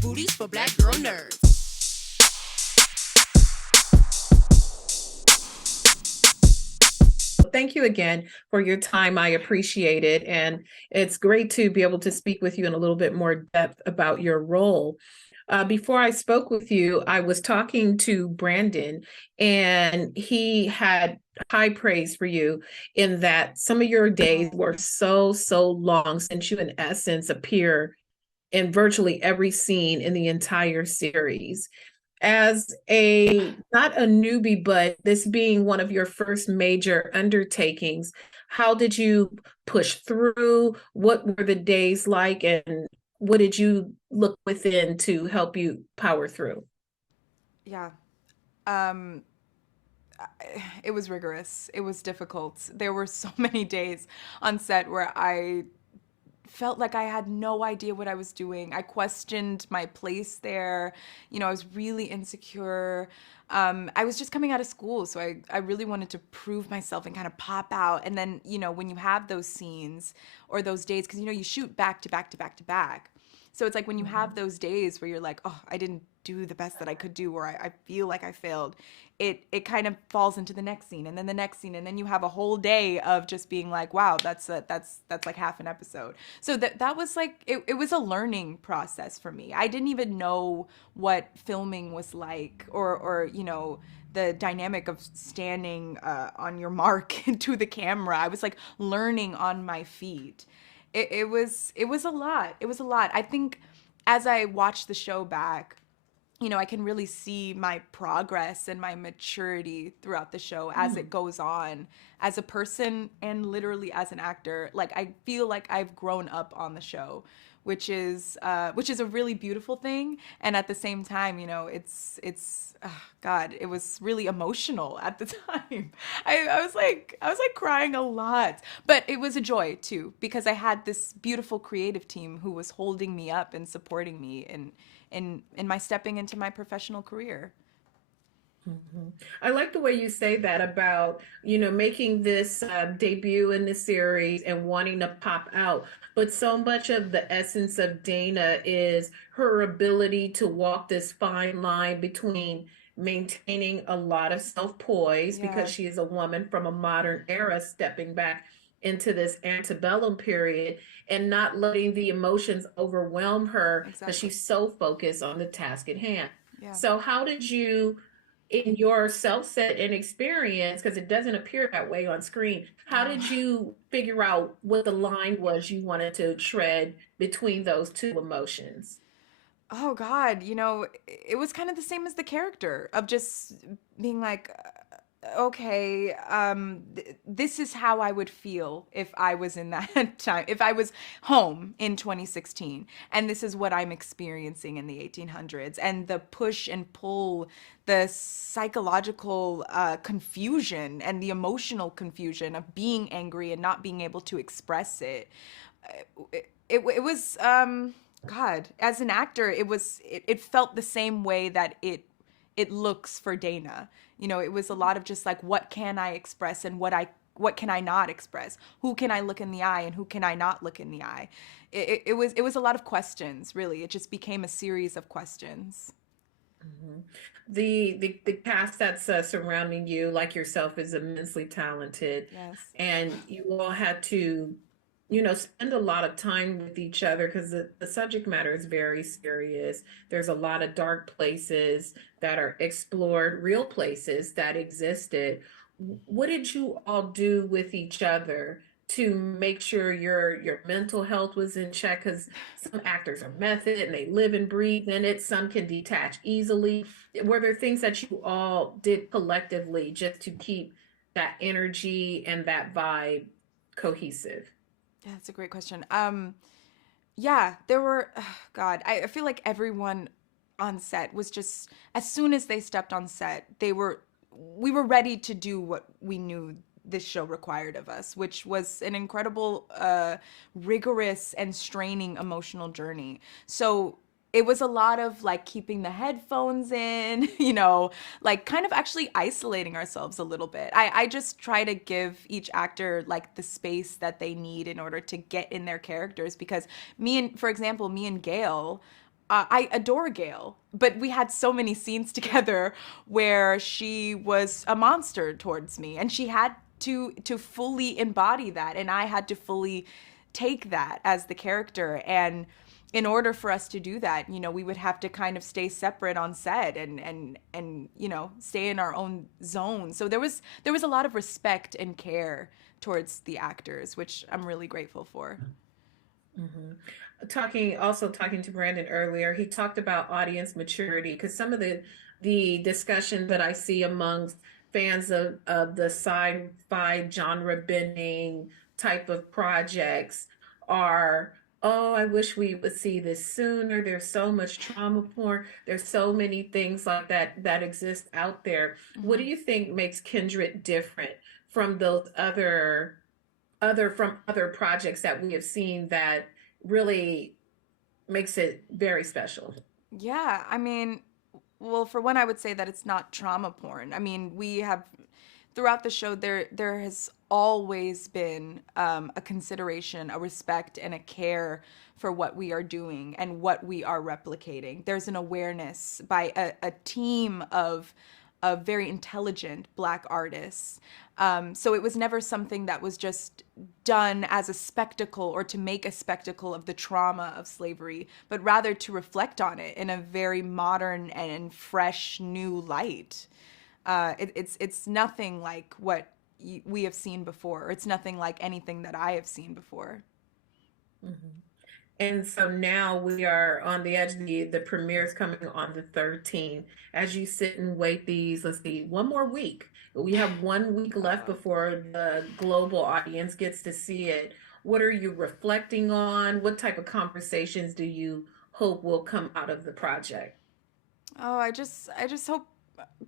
booties for black girl nerds. Thank you again for your time. I appreciate it. And it's great to be able to speak with you in a little bit more depth about your role. Before I spoke with you, I was talking to Branden, and he had high praise for you in that some of your days were so long since you, in essence, appear in virtually every scene in the entire series. As a not a newbie, but this being one of your first major undertakings, how did you push through? What were the days like, and what did you look within to help you power through? Yeah. Um, it was rigorous. It was difficult. There were so many days on set where I felt like I had no idea what I was doing. I questioned my place there. I was really insecure. I was just coming out of school, so I really wanted to prove myself and kind of pop out. And then, when you have those scenes or those days, because, you shoot back to back to back to back. So it's like when you have those days where you're like, oh, I didn't do the best that I could do, or I feel like I failed, it kind of falls into the next scene and then the next scene, and then you have a whole day of just being like, wow, that's like half an episode. So that was like it was a learning process for me. I didn't even know what filming was like, or the dynamic of standing on your mark to the camera. I was like learning on my feet. It was a lot. It was a lot. I think as I watched the show back, I can really see my progress and my maturity throughout the show as it goes on, as a person and literally as an actor. Like, I feel like I've grown up on the show, which is a really beautiful thing. And at the same time, it's God, it was really emotional at the time. I was like crying a lot, but it was a joy too, because I had this beautiful creative team who was holding me up and supporting me in my stepping into my professional career. Mhm. I like the way you say that about, making this debut in the series and wanting to pop out. But so much of the essence of Dana is her ability to walk this fine line between maintaining a lot of self-poise because Yeah, she is a woman from a modern era stepping back into this antebellum period and not letting the emotions overwhelm her because exactly. she's so focused on the task at hand. Yeah. So, how did you, in your self set and experience, because it doesn't appear that way on screen, how Oh. did you figure out what the line was you wanted to tread between those two emotions? Oh God, it was kind of the same as the character of just being like, okay, this is how I would feel if I was in that time, if I was home in 2016, and this is what I'm experiencing in the 1800s, and the push and pull, the psychological confusion and the emotional confusion of being angry and not being able to express it. It was God, as an actor, it felt the same way that it looks for Dana. It was a lot of just like, what can I express and what can I not express? Who can I look in the eye and who can I not look in the eye? It was a lot of questions, really. It just became a series of questions. Mhm. The cast that's surrounding you, like yourself, is immensely talented, Yes. and you all had to, spend a lot of time with each other because the subject matter is very serious. There's a lot of dark places that are explored, real places that existed. What did you all do with each other to make sure your mental health was in check? Because some actors are method and they live and breathe in it. Some can detach easily. Were there things that you all did collectively just to keep that energy and that vibe cohesive? Yeah, that's a great question. Yeah, there were, God, I feel like everyone on set was just, as soon as they stepped on set, we were ready to do what we knew this show required of us, which was an incredible, rigorous and straining emotional journey. So it was a lot of like keeping the headphones in, like kind of actually isolating ourselves a little bit. I just try to give each actor like the space that they need in order to get in their characters, because for example, me and Gail, I adore Gail, but we had so many scenes together where she was a monster towards me, and she had to fully embody that, and I had to fully take that as the character. And in order for us to do that, we would have to kind of stay separate on set and stay in our own zone. So there was a lot of respect and care towards the actors, which I'm really grateful for. Mhm. Talking to Branden earlier, he talked about audience maturity because some of the discussion that I see amongst fans of the sci-fi genre bending type of projects are, oh, I wish we would see this sooner. There's so much trauma porn. There's so many things like that that exist out there. What do Mm-hmm. you think makes Kindred different from those other projects that we have seen that really makes it very special? Yeah, I mean, well, for one, I would say that it's not trauma porn. I mean, we have throughout the show there has always been a consideration, a respect, and a care for what we are doing and what we are replicating. There's an awareness by a team of very intelligent Black artists. So it was never something that was just done as a spectacle or to make a spectacle of the trauma of slavery, but rather to reflect on it in a very modern and fresh new light. It's nothing like what we have seen before. It's nothing like anything that I have seen before. Mhm. And so now we are on the edge. The premiere is coming on the 13th. As you sit and wait these, let's see, one more week. We have 1 week left Uh, before the global audience gets to see it. What are you reflecting on? What type of conversations do you hope will come out of the project? Oh, I just hope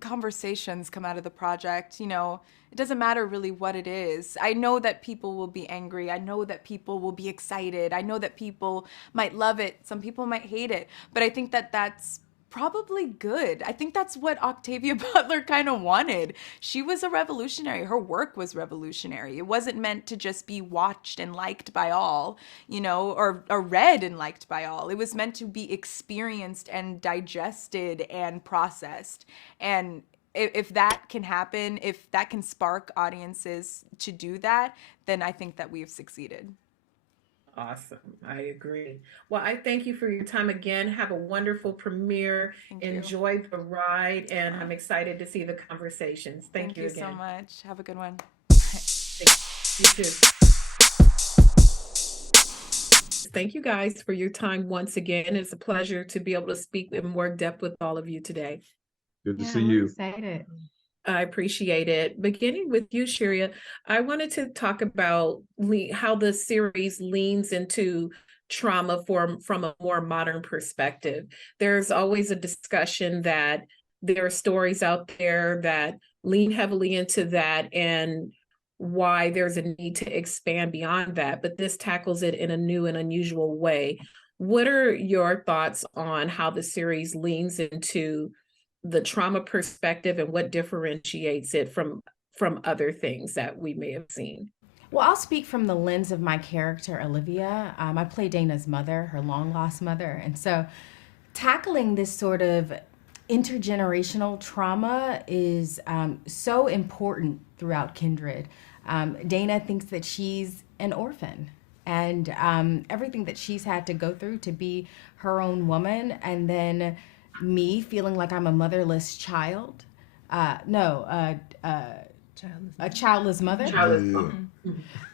conversations come out of the project. It doesn't matter really what it is. I know that people will be angry. I know that people will be excited. I know that people might love it. Some people might hate it. But I think that that's probably good. I think that's what Octavia Butler kind of wanted. She was a revolutionary. Her work was revolutionary. It wasn't meant to just be watched and liked by all, or read and liked by all. It was meant to be experienced and digested and processed. And if that can happen, if that can spark audiences to do that, then I think that we have succeeded. Awesome. I agree. Well, I thank you for your time again. Have a wonderful premiere. Thank you. Enjoy the ride, and Uh, I'm excited to see the conversations. Thank Thank you you so again. much. Have a good one. Thank you too. Thank you guys for your time once again. It's a pleasure to be able to speak in more depth with all of you today. Good to Yeah, see we're you. excited. I appreciate it. Beginning with you, Sheria, I wanted to talk about how the series leans into trauma from a more modern perspective. There's always a discussion that there are stories out there that lean heavily into that and why there's a need to expand beyond that, but this tackles it in a new and unusual way. What are your thoughts on how the series leans into the trauma perspective and what differentiates it from other things that we may have seen? Well, I'll speak from the lens of my character, Olivia. I play Dana's mother, her long lost mother. And so tackling this sort of intergenerational trauma is so important throughout Kindred. Dana thinks that she's an orphan. And everything that she's had to go through to be her own woman, and then me feeling like I'm a motherless child. No, a childless mother.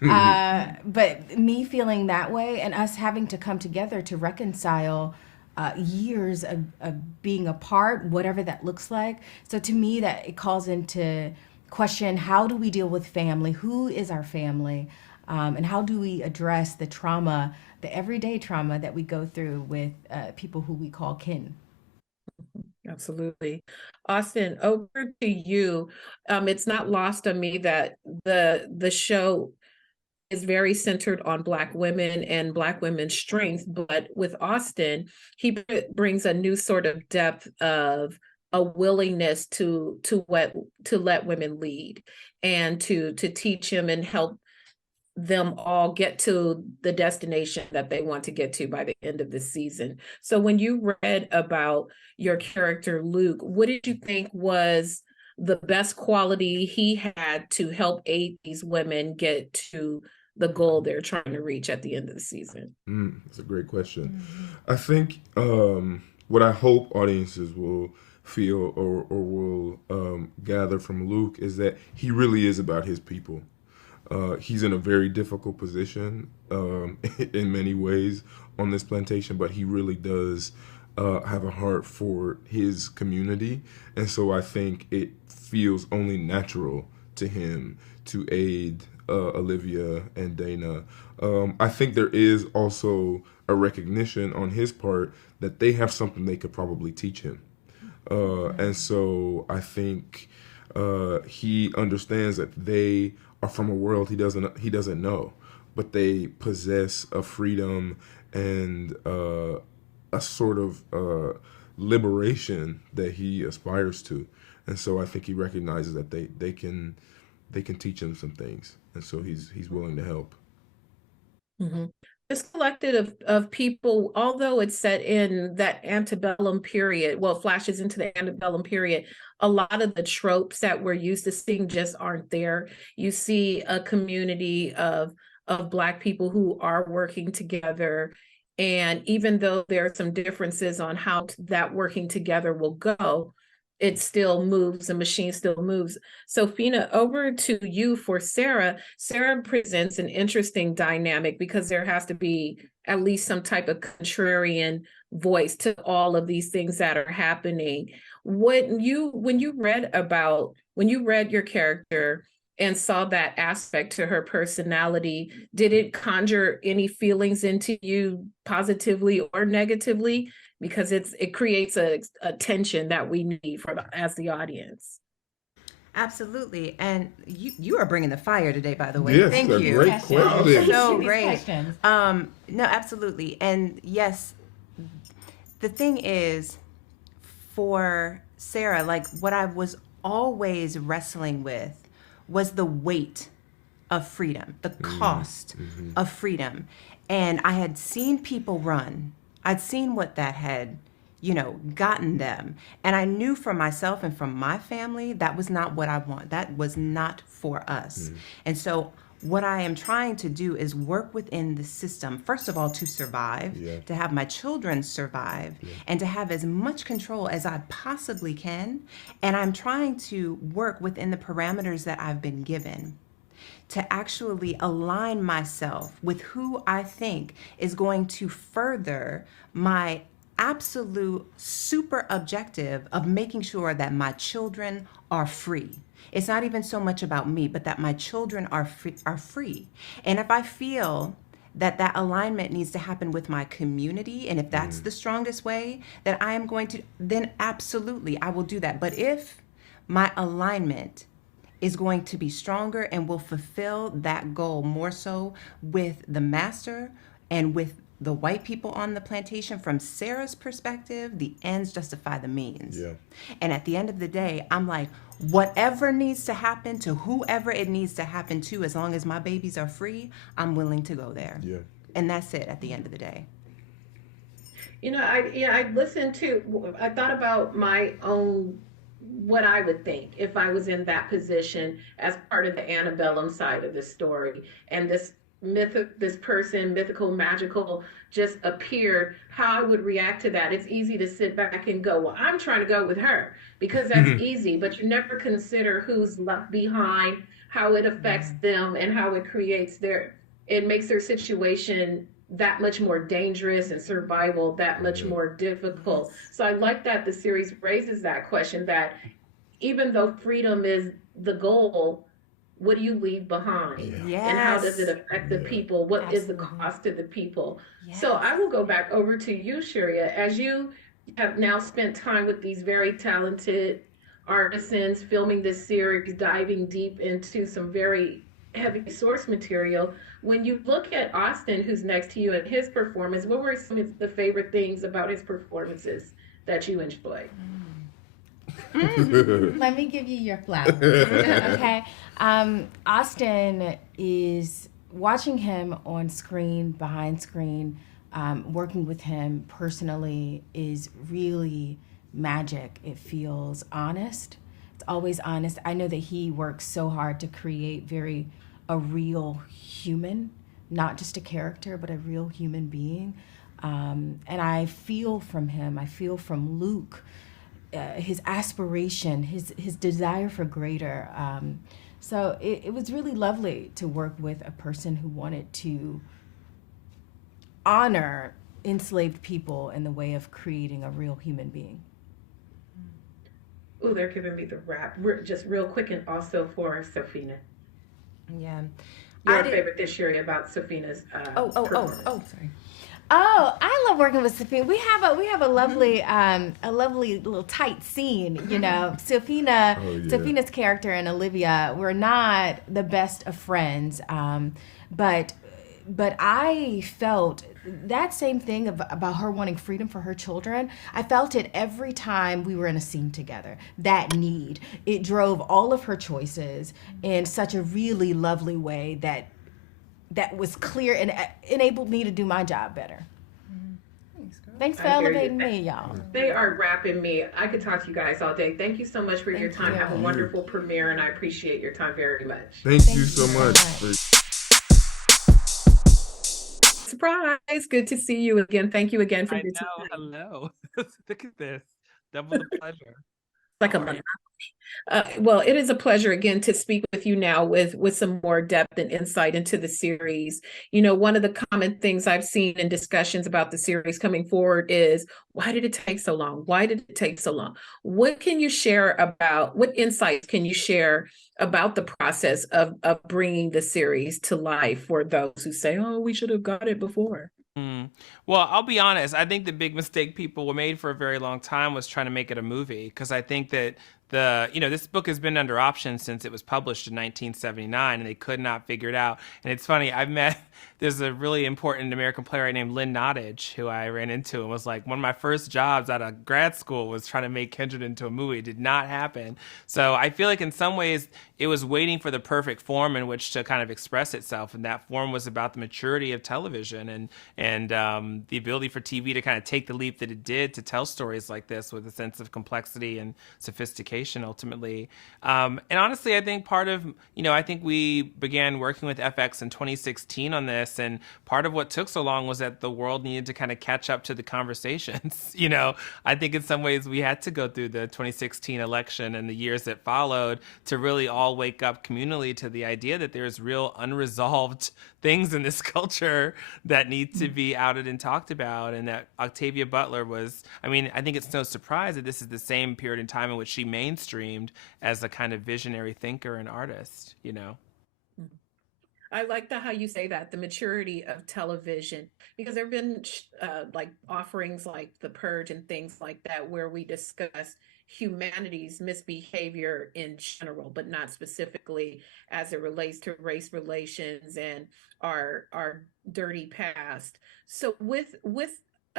But me feeling that way and us having to come together to reconcile years of being apart, whatever that looks like. So to me, that it calls into question, how do we deal with family? Who is our family? And how do we address the trauma, the everyday trauma that we go through with people who we call kin? Absolutely. Austin, over to you. It's not lost on me that the show is very centered on Black women and Black women's strength, but with Austin, he brings a new sort of depth of a willingness to let women lead and to teach him and help them all get to the destination that they want to get to by the end of the season. So when you read about your character, Luke, what did you think was the best quality he had to help aid these women get to the goal they're trying to reach at the end of the season? That's a great question. I think what I hope audiences will feel or will gather from Luke is that he really is about his people. He's in a very difficult position in many ways on this plantation, but he really does have a heart for his community. And so I think it feels only natural to him to aid Olivia and Dana. I think there is also a recognition on his part that they have something they could probably teach him. And so I think he understands that they are from a world he doesn't know, but they possess a freedom and a sort of liberation that he aspires to. And so I think he recognizes that they can teach him some things, and so he's willing to help. Mm-hmm. This collective of people, although it's set in that antebellum period, well, it flashes into the antebellum period, a lot of the tropes that we're used to seeing just aren't there. You see a community of Black people who are working together. And even though there are some differences on how that working together will go, it still moves, the machine still moves. Sophina, over to you for Sarah. Sarah presents an interesting dynamic because there has to be at least some type of contrarian voice to all of these things that are happening. When you read your character and saw that aspect to her personality, did it conjure any feelings into you positively or negatively? Because it creates a tension that we need as the audience. Absolutely. And you are bringing the fire today, by the way. Yes, Thank a you. great question. So great. No, absolutely. And yes, the thing is, for Sarah, like what I was always wrestling with was the weight of freedom, the cost of freedom. And I had seen people run. I'd seen what that had, gotten them. And I knew for myself and from my family, that was not what I want. That was not for us. And so what I am trying to do is work within the system, first of all, to survive, to have my children survive, and to have as much control as I possibly can. And I'm trying to work within the parameters that I've been given to actually align myself with who I think is going to further my absolute super objective of making sure that my children are free. It's not even so much about me, but that my children are free. And if I feel that alignment needs to happen with my community, and if that's the strongest way that I am going to, then absolutely, I will do that. But if my alignment is going to be stronger and will fulfill that goal more so with the master and with the white people on the plantation, from Sarah's perspective, the ends justify the means. And at the end of the day, I'm like, whatever needs to happen to whoever it needs to happen to, as long as my babies are free, I'm willing to go there. And that's it at the end of the day. I listened to, I thought about my own, what I would think if I was in that position as part of the antebellum side of the story, and this person, mythical, magical, just appeared, how I would react to that. It's easy to sit back and go, well, I'm trying to go with her because that's easy, but you never consider who's left behind, how it affects them, and how it makes their situation that much more dangerous and survival that much more difficult. So I like that the series raises that question, that even though freedom is the goal, what do you leave behind? And how does it affect the people? What is the cost to the people? So I will go back over to you, Sheria, as you have now spent time with these very talented artisans filming this series, diving deep into some very heavy source material. When you look at Austin, who's next to you, and his performance, what were some of the favorite things about his performances that you enjoyed? Let me give you your flowers. Okay. Austin is watching him on screen, behind screen, working with him personally is really magic. It feels honest. It's always honest. I know that he works so hard to create a real human, not just a character, but a real human being. And I feel from him, I feel from Luke, his aspiration, his desire for greater. So it was really lovely to work with a person who wanted to honor enslaved people in the way of creating a real human being. Oh, they're giving me the rap. Just real quick, and also for Sophina. Yeah. Your favorite this year about Sophina's performance. Sorry. Oh, I love working with Sophina. We have a lovely little tight scene. You know, Sophina's character and Olivia were not the best of friends, but I felt that same thing about her wanting freedom for her children. I felt it every time we were in a scene together. That need, it drove all of her choices in such a really lovely way that was clear and enabled me to do my job better. Thanks for elevating me, y'all. They are wrapping me. I could talk to you guys all day. Thank you so much for your time. Have a wonderful premiere, and I appreciate your time very much. Thank you so much. Surprise! Good to see you again. Thank you again for your time. Hello. Look at this. Double the pleasure. Like a monopoly. Well, it is a pleasure again to speak with you now with some more depth and insight into the series. You know, one of the common things I've seen in discussions about the series coming forward is, why did it take so long? Why did it take so long? What insights can you share about the process of bringing the series to life for those who say, oh, we should have got it before? Well, I'll be honest. I think the big mistake people made for a very long time was trying to make it a movie, because I think that this book has been under option since it was published in 1979, and they could not figure it out. And it's funny, there's a really important American playwright named Lynn Nottage who I ran into, and was like, one of my first jobs out of grad school was trying to make Kindred into a movie. It did not happen. So I feel like in some ways it was waiting for the perfect form in which to kind of express itself, and that form was about the maturity of television and the ability for TV to kind of take the leap that it did to tell stories like this with a sense of complexity and sophistication ultimately. And honestly, I think I think we began working with FX in 2016 on this, and part of what took so long was that the world needed to kind of catch up to the conversations. I think in some ways we had to go through the 2016 election and the years that followed to really all wake up communally to the idea that there's real unresolved things in this culture that need to be outed and talked about, and that Octavia Butler I think it's no surprise that this is the same period in time in which she mainstreamed as a kind of visionary thinker and artist, I like how you say that, the maturity of television, because there have been like offerings like The Purge and things like that, where we discuss humanity's misbehavior in general, but not specifically as it relates to race relations and our dirty past. So with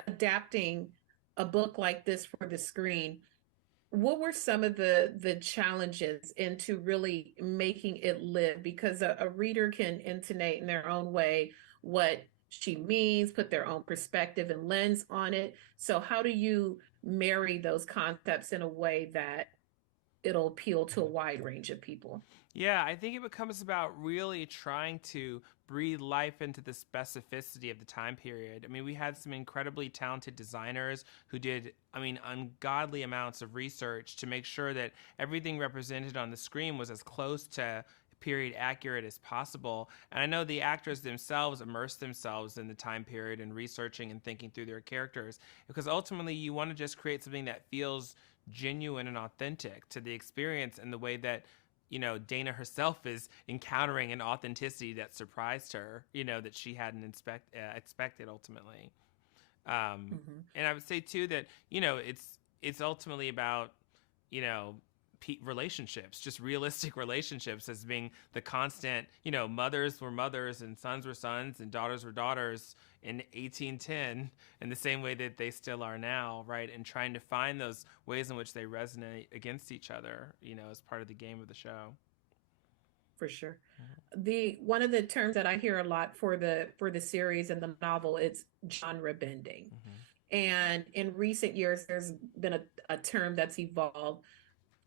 adapting a book like this for the screen, what were some of the challenges into really making it live? Because a reader can intonate in their own way what she means, put their own perspective and lens on it. So how do you marry those concepts in a way that it'll appeal to a wide range of people? Yeah, I think it becomes about really trying to breathe life into the specificity of the time period. I mean, we had some incredibly talented designers who did, ungodly amounts of research to make sure that everything represented on the screen was as close to period accurate as possible. And I know the actors themselves immersed themselves in the time period and researching and thinking through their characters, because ultimately you want to just create something that feels genuine and authentic to the experience, and the way that Dana herself is encountering an authenticity that surprised her, that she hadn't expected ultimately. And I would say too that, it's ultimately about, relationships, just realistic relationships, as being the constant, mothers were mothers and sons were sons and daughters were daughters in 1810 in the same way that they still are now, right? And trying to find those ways in which they resonate against each other, as part of the game of the show. For sure. The one of the terms that I hear a lot for the series and the novel is genre bending. And in recent years, there's been a term that's evolved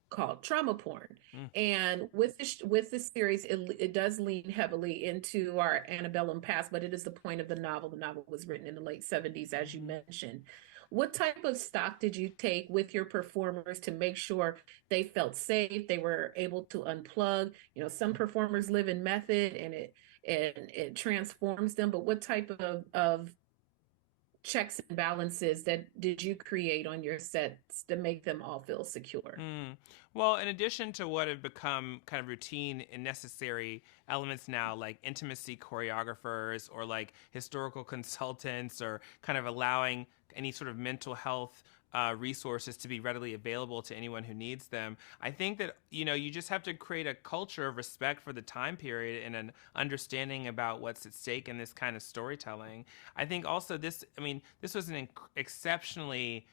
called trauma porn. And with this series, it does lean heavily into our antebellum past, but it is the point of the novel. The novel was written in the late 70s, as you mentioned. What type of stock did you take with your performers to make sure they felt safe, they were able to unplug? You know, some performers live in method and it transforms them, but what type of checks and balances that did you create on your sets to make them all feel secure? Well, in addition to what have become kind of routine and necessary elements now, like intimacy choreographers or like historical consultants, or kind of allowing any sort of mental health resources to be readily available to anyone who needs them, I think that, you know, you just have to create a culture of respect for the time period and an understanding about what's at stake in this kind of storytelling. I think also this was an exceptionally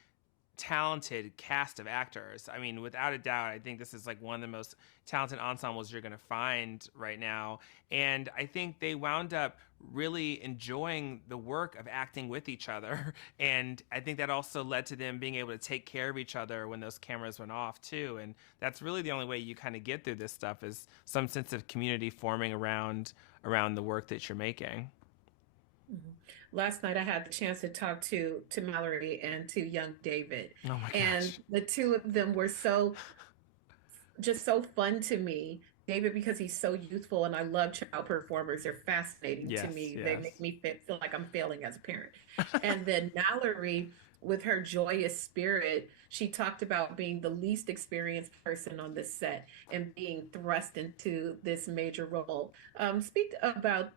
talented cast of actors. I mean, without a doubt, I think this is like one of the most talented ensembles you're going to find right now. And I think they wound up really enjoying the work of acting with each other. And I think that also led to them being able to take care of each other when those cameras went off too. And that's really the only way you kind of get through this stuff, is some sense of community forming around the work that you're making. Last night I had the chance to talk to Mallory and to young David. Oh my gosh. And the two of them were so fun to me. David, because he's so youthful, and I love child performers. They're fascinating to me. Yes. They make me feel like I'm failing as a parent. And then Mallory, with her joyous spirit, she talked about being the least experienced person on this set and being thrust into this major role. Speak about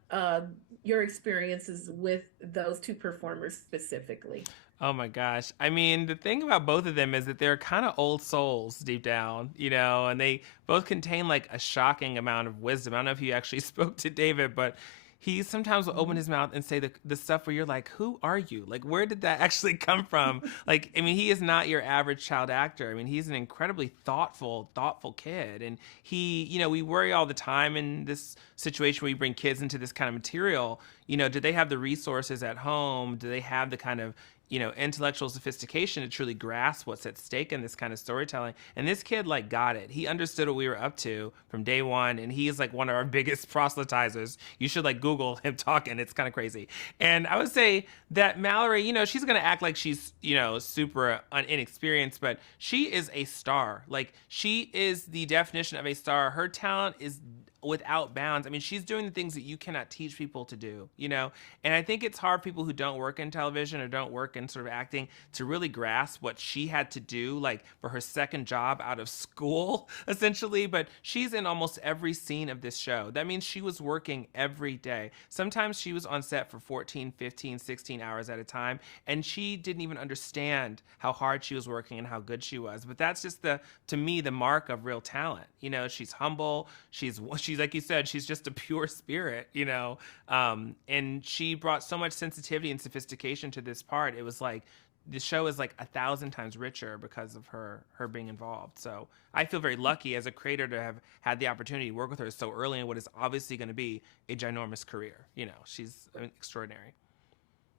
your experiences with those two performers specifically. Oh my gosh. I mean, the thing about both of them is that they're kind of old souls deep down, you know, and they both contain like a shocking amount of wisdom. I don't know if you actually spoke to David, but he sometimes will open his mouth and say the stuff where you're like, who are you? Like, where did that actually come from? Like, I mean, he is not your average child actor. I mean, he's an incredibly thoughtful kid. And he, you know, we worry all the time in this situation where you bring kids into this kind of material. You know, do they have the resources at home? Do they have the kind of, you know, intellectual sophistication to truly grasp what's at stake in this kind of storytelling? And this kid like got it. He understood what we were up to from day one, and he is like one of our biggest proselytizers. You should like Google him talking. It's kind of crazy. And I would say that Mallory, you know, she's going to act like she's, you know, super inexperienced, but she is a star. Like, she is the definition of a star. Her talent is without bounds. I mean, she's doing the things that you cannot teach people to do, you know? And I think it's hard for people who don't work in television or don't work in sort of acting to really grasp what she had to do, like for her second job out of school, essentially. But she's in almost every scene of this show. That means she was working every day. Sometimes she was on set for 14, 15, 16 hours at a time, and she didn't even understand how hard she was working and how good she was. But that's just to me, the mark of real talent. You know, she's humble. She's like you said, she's just a pure spirit, you know, and she brought so much sensitivity and sophistication to this part. It was like the show is like 1,000 times richer because of her being involved. So I feel very lucky as a creator to have had the opportunity to work with her so early in what is obviously going to be a ginormous career. You know, she's extraordinary.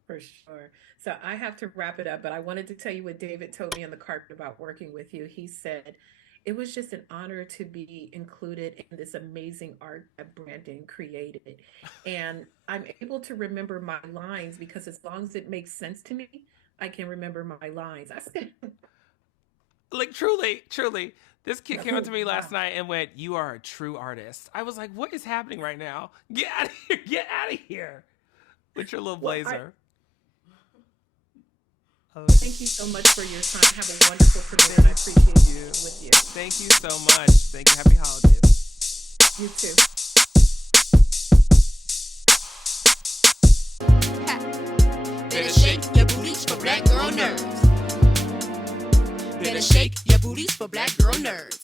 For sure. So I have to wrap it up, but I wanted to tell you what David told me on the carpet about working with you. He said, it was just an honor to be included in this amazing art that Branden created. And I'm able to remember my lines because as long as it makes sense to me, I can remember my lines. I said, like, truly, this kid came up to me last night and went, "You are a true artist." I was like, what is happening right now? Get out of here. Get out of here with your little blazer. Thank you so much for your time. Have a wonderful premiere, and I appreciate you with you. Thank you so much. Thank you. Happy holidays. You too. Better shake your booties for black girl nerds. Better shake your booties for black girl nerds.